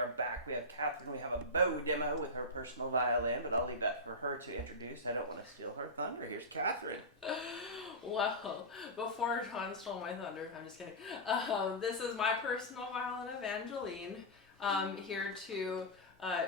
are back. We have Catherine. We have a bow demo with her personal violin, but I'll leave that for her to introduce. I don't want to steal her thunder. Here's Catherine. Well, before John stole my thunder, I'm just kidding. This is my personal violin, Evangeline, here to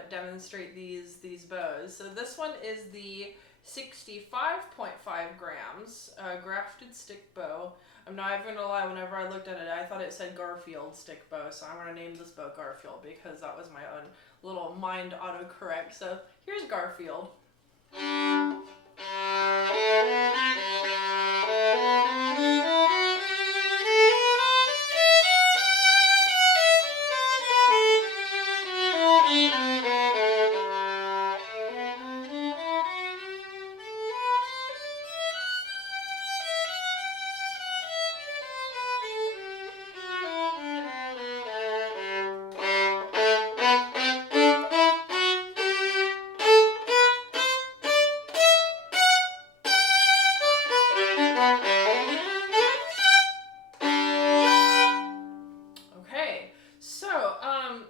demonstrate these bows. So this one is the 65.5 grams grafted stick bow. I'm not even gonna lie, whenever I looked at it, I thought it said Garfield stick bow, so I'm gonna name this bow Garfield because that was my own little mind autocorrect. So here's Garfield.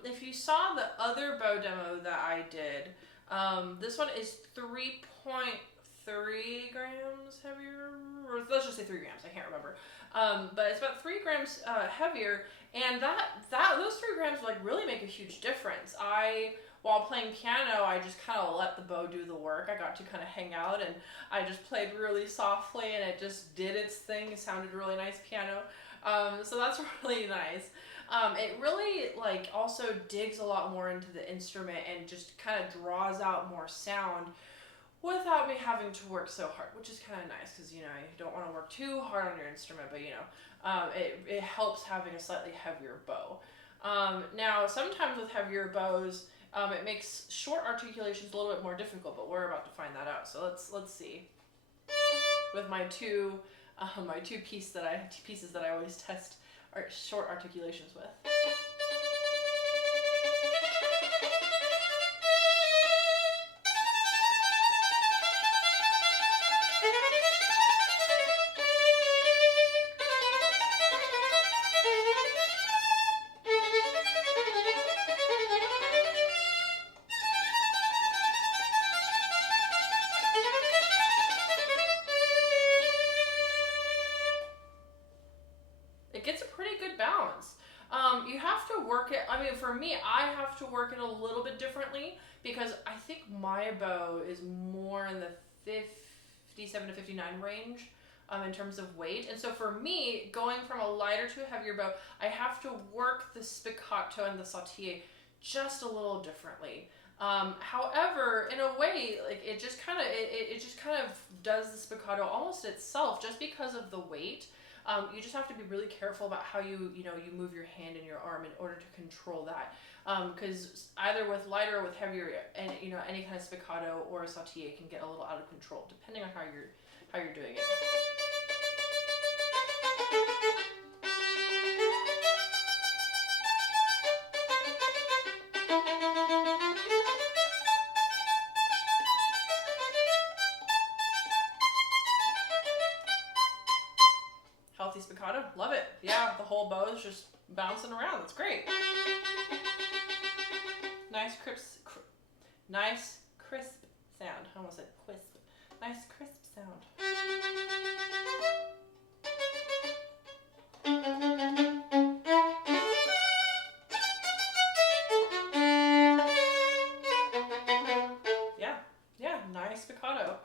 If you saw the other bow demo that I did, this one is 3.3 grams heavier, or let's just say 3 grams, I can't remember. But it's about 3 grams heavier, and those 3 grams like really make a huge difference. While playing piano, I just kind of let the bow do the work. I got to kind of hang out, and I just played really softly, and it just did its thing. It sounded really nice piano. So that's really nice. It really also digs a lot more into the instrument and just kind of draws out more sound without me having to work so hard, which is kind of nice because, you don't want to work too hard on your instrument, but, it helps having a slightly heavier bow. Now, sometimes with heavier bows, it makes short articulations a little bit more difficult, but we're about to find that out. So let's see. With my two pieces that I always test short articulations with. It gets a pretty good balance. You have to work it. I mean, for me, I have to work it a little bit differently because I think my bow is more in the 57 to 59 range in terms of weight. And so for me, going from a lighter to a heavier bow, I have to work the spiccato and the sautille just a little differently. However, in a way, it just kind of does the spiccato almost itself just because of the weight. You just have to be really careful about how you move your hand and your arm in order to control that. Because either with lighter or with heavier, and any kind of spiccato or sautille can get a little out of control depending on how you're doing it. Healthy spiccato, love it. Yeah, the whole bow is just bouncing around. That's great. Nice crisp sound. I almost said quisp. Nice crisp sound. Yeah, nice spiccato.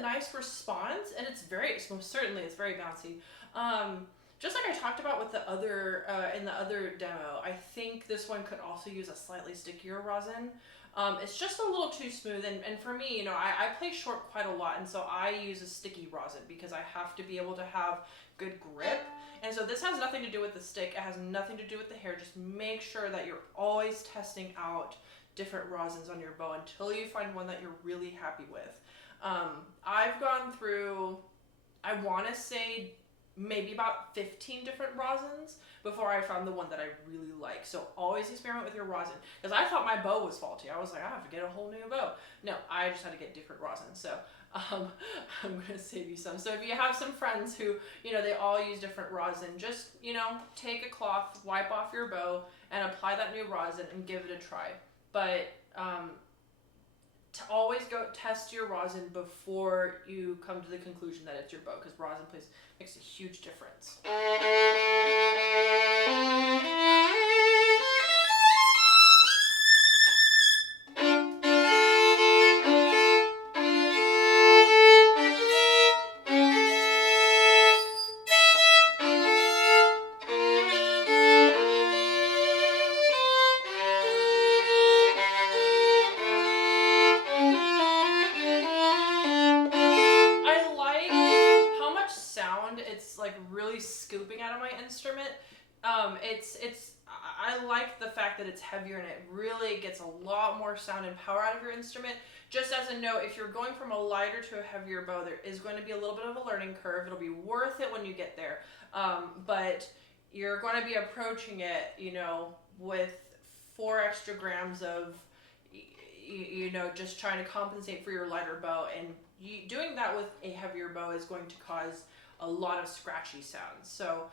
Nice response, and it's most certainly very bouncy. just like I talked about with the other in the other demo, I think this one could also use a slightly stickier rosin. It's just a little too smooth, and for me, you know, I play short quite a lot, and so I use a sticky rosin because I have to be able to have good grip. And so this has nothing to do with the stick, it has nothing to do with the hair. Just make sure that you're always testing out different rosins on your bow until you find one that you're really happy with. I've gone through, I want to say, maybe about 15 different rosins before I found the one that I really like. So always experiment with your rosin, because I thought my bow was faulty. I was like, I have to get a whole new bow. No, I just had to get different rosins. So I'm gonna save you some. So if you have some friends who, you know, they all use different rosin, just, you know, take a cloth, wipe off your bow, and apply that new rosin and give it a try. But to always go test your rosin before you come to the conclusion that it's your bow, because rosin makes a huge difference. It's like really scooping out of my instrument. I like the fact that it's heavier and it really gets a lot more sound and power out of your instrument. Just as a note, if you're going from a lighter to a heavier bow, there is going to be a little bit of a learning curve. It'll be worth it when you get there, but you're going to be approaching it, you know, with 4 extra grams of, you know, just trying to compensate for your lighter bow, and doing that with a heavier bow is going to cause a lot of scratchy sounds. So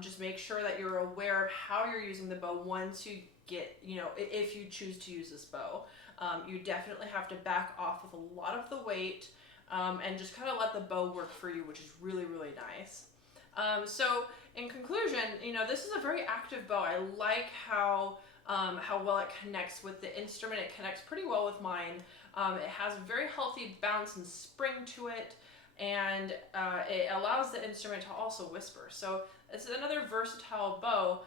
just make sure that you're aware of how you're using the bow once you get, you know, if you choose to use this bow. You definitely have to back off with a lot of the weight and just kind of let the bow work for you, which is really, really nice. So in conclusion, you know, this is a very active bow. I like how well it connects with the instrument. It connects pretty well with mine. It has a very healthy bounce and spring to it, and it allows the instrument to also whisper. So it's another versatile bow.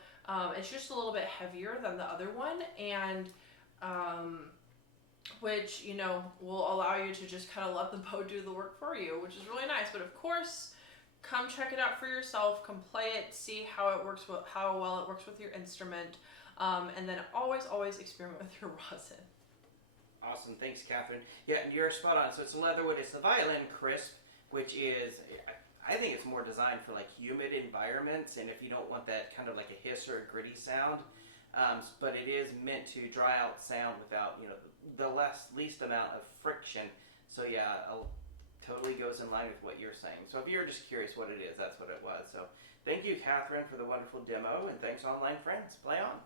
It's just a little bit heavier than the other one, and which, you know, will allow you to just kind of let the bow do the work for you, which is really nice. But of course, come check it out for yourself, come play it, see how it works, how well it works with your instrument, and then always experiment with your rosin. Awesome, thanks, Catherine. Yeah, and you're spot on. So it's leatherwood. It's the Violin Crisp, which is, I think it's more designed for like humid environments, and if you don't want that kind of like a hiss or a gritty sound, but it is meant to dry out sound without, you know, the least amount of friction. So yeah, totally goes in line with what you're saying. So if you're just curious what it is, that's what it was. So thank you, Catherine, for the wonderful demo, and thanks, online friends. Play on.